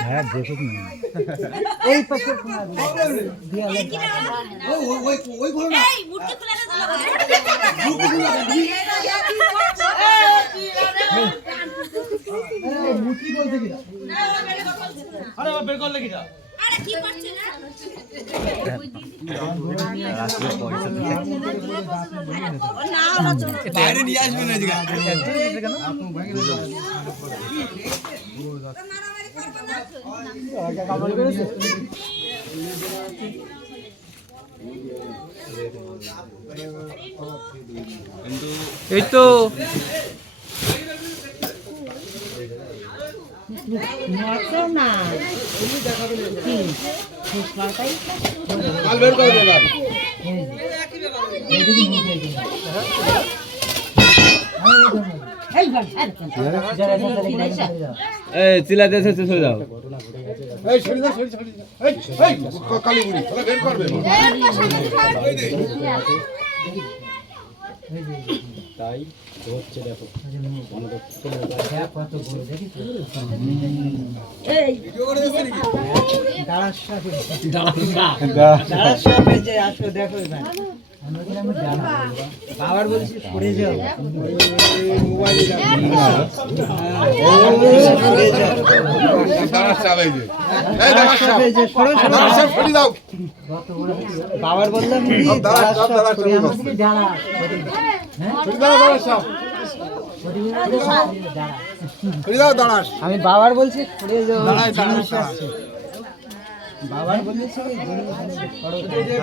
হ্যাঁ দেখুন এই পাশে মুটি বলতে কি আরে বের করলে কি আরে কি করছিস না বাইরে নিয়ে আসবে না এদিকে এই তো না চিলাতে চলে যাও তাই হচ্ছে দেখো বাবার বলছি পড়ে যাও বাবার বললাম আমি বাবার বলছি বাবার বলেছি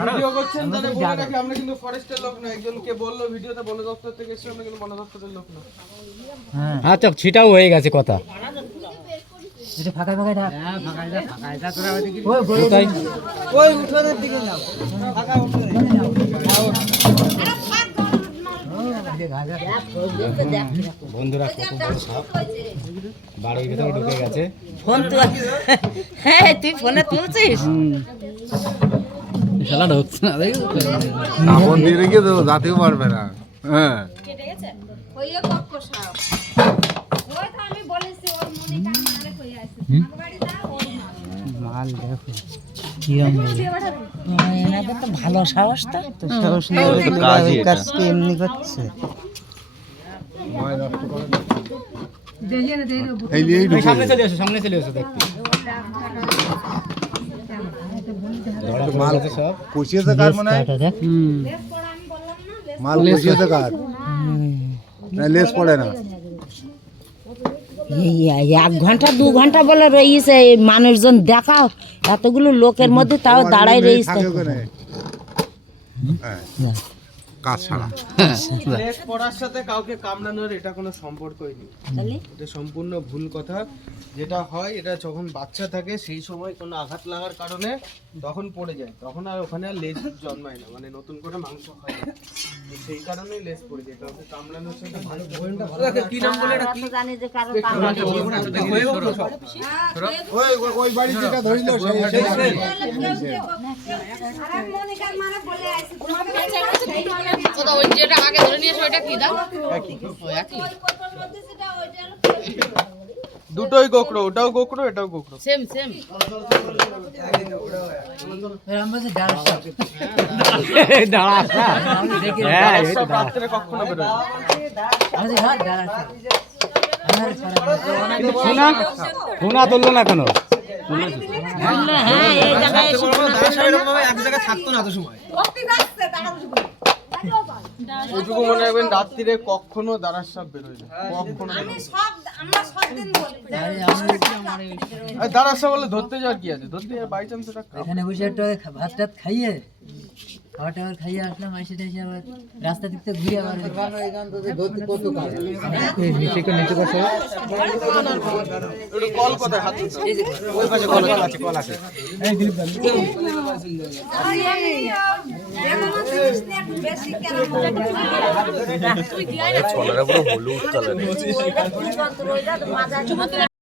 ভিডিও করছেন তাহলে বলে রাখি আমরা কিন্তু ফরেস্টের লোক না একজনকে বললো ভিডিওতে বন দপ্তর থেকে এসে আমরা কিন্তু বন দপ্তরের লোক না হ্যাঁ আচ্ছা ছিটাও হয়ে গেছে কথা এটা ফাঁকায় ফাঁকায় থাক হ্যাঁ ফাঁকায় যা তোরা ওই উঠোনের দিকে নাও ফাঁকা উঠোনে নাও বন্ধুরা কত বড় সাপ বাড়ির ভিতরে ঢুকে গেছে ফোন তো হ্যাঁ তুই ফোনে তুলছিস শালা ঢুকছে না ফোন দিয়ে রেখে তো যাতেও পারবে না হ্যাঁ কেটে গেছে ওইও কক্ক সাপ ওই তো আমি বলেছি ওর মনে কাম মারে কই আছে আমার বাড়ি যা ওর মাল দেখো কি এনাকে তো ভালো সাহস তো সাহস না কাজকে এমনি করছে সামনে চলে এসো দেখতে মাল সব কুচিয়েছে কার মনে হয় মাল কুচিয়েছে কার না লেস পড়ে না এক ঘন্টা 2 ঘন্টা বলে রয়েছে মানুষজন দেখাও এতগুলো লোকের মধ্যে তাও দাঁড়াই রয়েছে কাজ ছাড়া লেস পড়ার সাথে কাউকে কামড়ানোর এটা কোনো সম্পর্কই নেই এটা সম্পূর্ণ ভুল কথা যেটা হয় এটা যখন বাচ্চা থাকে সেই সময় কোনো আঘাত লাগার কারণে তখন পড়ে যায় তখন আর ওখানে আর লেজ জন্মায় না মানে নতুন করে মাংস হয় না সেই কারণেই লেজ পড়ে যায় কাউকে কামড়ানোর সাথে ভালো ভয়টা ভালো থাকে কি নাম বলে এটা কি জানি যে কারো ওই বাড়ি থেকে ধরিল সেই আর মনিকার মারা বলে আছে ওটা ওই যেটা আগে ধরে নিয়েছো ওটা কি দাও একই দুটোই গোকরো ওটাও গোকরো এটাও গোকরো সেম রামবাসে দাঁড়া আমি দেখি রাত্রে কখনো বের হয় আমি হাত দাঁড়া ফোনা তুললো না কেন হ্যাঁ এই জায়গায় এক জায়গায় থাকতো না তো সময় ওইটুকু মনে রাখবেন রাত্রিরে কখনো দাঁড়ার সাপ বেরোয় না কখনো দাঁড়ার সাপ বলে ধরতে যাওয়ার কি আছে ধরতে যাওয়ার বাই চান্স এখানে বসে একটা ভাত টাত খাইয়ে খাওয়া টাওয়ার খাইয়ে আসলাম এসে এসে আবার রাস্তা দিক থেকে ঘুরে আবার কত কাজ নিচে করছে কল কোথায় হাত ওই পাশে কল আছে এই দিলীপ দা